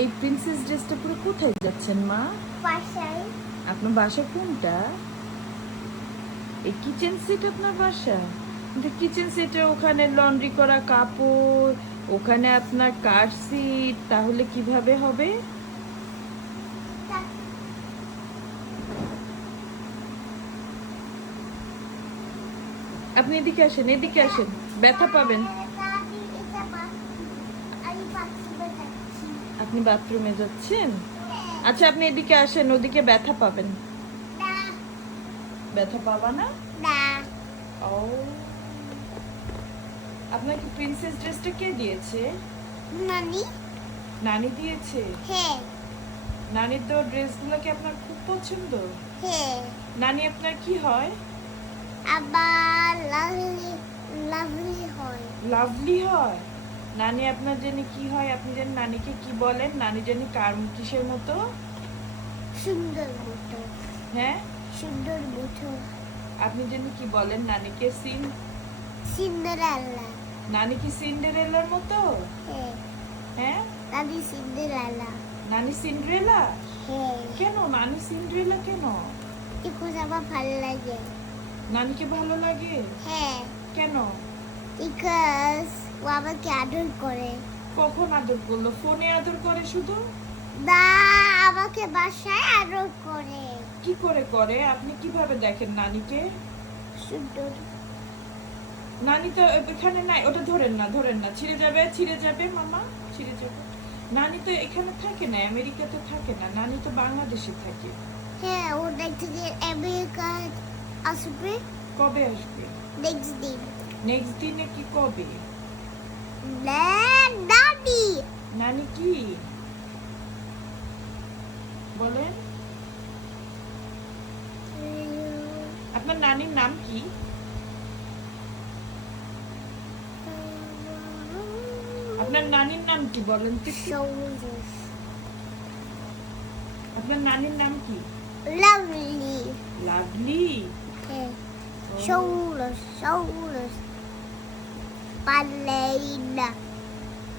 এই প্রিন্সেস ড্রেসটা পরে কোথায় যাচ্ছেন মা? বাসায়। আপনার বাসা কোনটা? এই কিচেন সেট আপনার বাসা? কিন্তু কিচেন সেটে ওখানে লন্ড্রি করা কাপড়, ওখানে আপনার কার সিট, তাহলে কিভাবে হবে? আপনি এদিকে আসেন, এদিকে আসেন, ব্যথা পাবেন। দাদি, এটা আমি বাথরুমে যাচ্ছি। আপনি বাথরুমে যাচ্ছেন? আচ্ছা আপনি এদিকে আসেন, ওদিকে ব্যথা পাবেন। না, ব্যথা পাবা না? না, ও, আপনাকে প্রিন্সেস ড্রেসটা কে দিয়েছে? নানি। নানি দিয়েছে? হ্যাঁ, নানির তো ড্রেসগুলো কি আপনার খুব পছন্দ? হ্যাঁ। নানি আপনার কি হয়? আবার লাভলি, লাভলি হয়। লাভলি হয়। নানি আপনার জন্য কি হয়? আপনি জানেন নানিকে কি বলেন? নানি জানি কার কিসের মতো? সুন্দর মতো, হ্যাঁ, সুন্দর মতো। আপনি জানি কি বলেন নানিকে? সিন্ডারেলা। নানি কি সিন্ডারেলার মতো? হ্যাঁ, হ্যাঁ, দাদি সিন্ডারেলা। নানি সিন্ডারেলা? হ্যাঁ, কেন নানি সিন্ডারেলা কেন? এখন আমার ভালো লাগে। নানিকে ভালো লাগে? হ্যাঁ, কেন? বিকজ ও আমাকে আদর করে। কখন আদর করলো? ফোনে আদর করে শুধু? না, আমাকে বাসায় আদর করে। কি করে করে? আপনি কিভাবে দেখেন নানিকে? সুন্দর। নানি তো এখানে নাই, ওটা ধরেন না, ধরেন না, ছিঁড়ে যাবে, ছিঁড়ে যাবে মামা, ছিঁড়ে যাবে। নানি তো এখানে থাকে না, আমেরিকাতে থাকে না, নানি তো বাংলাদেশে থাকে। হ্যাঁ, ও নেক্সট দিন আমেরিকা আসবে। কবে আসবে? নেক্সট দিন। নেক্সট দিনে কি কবে? না, দাদি। নানি কি বলেন? আপনার নানির নাম কি? আপনার নানির নাম কি বলেন তো একটু? Shoulders. আপনার নানির নাম কি? Lovely. Lovely. Okay. Shoulders, shoulders. Ballerina.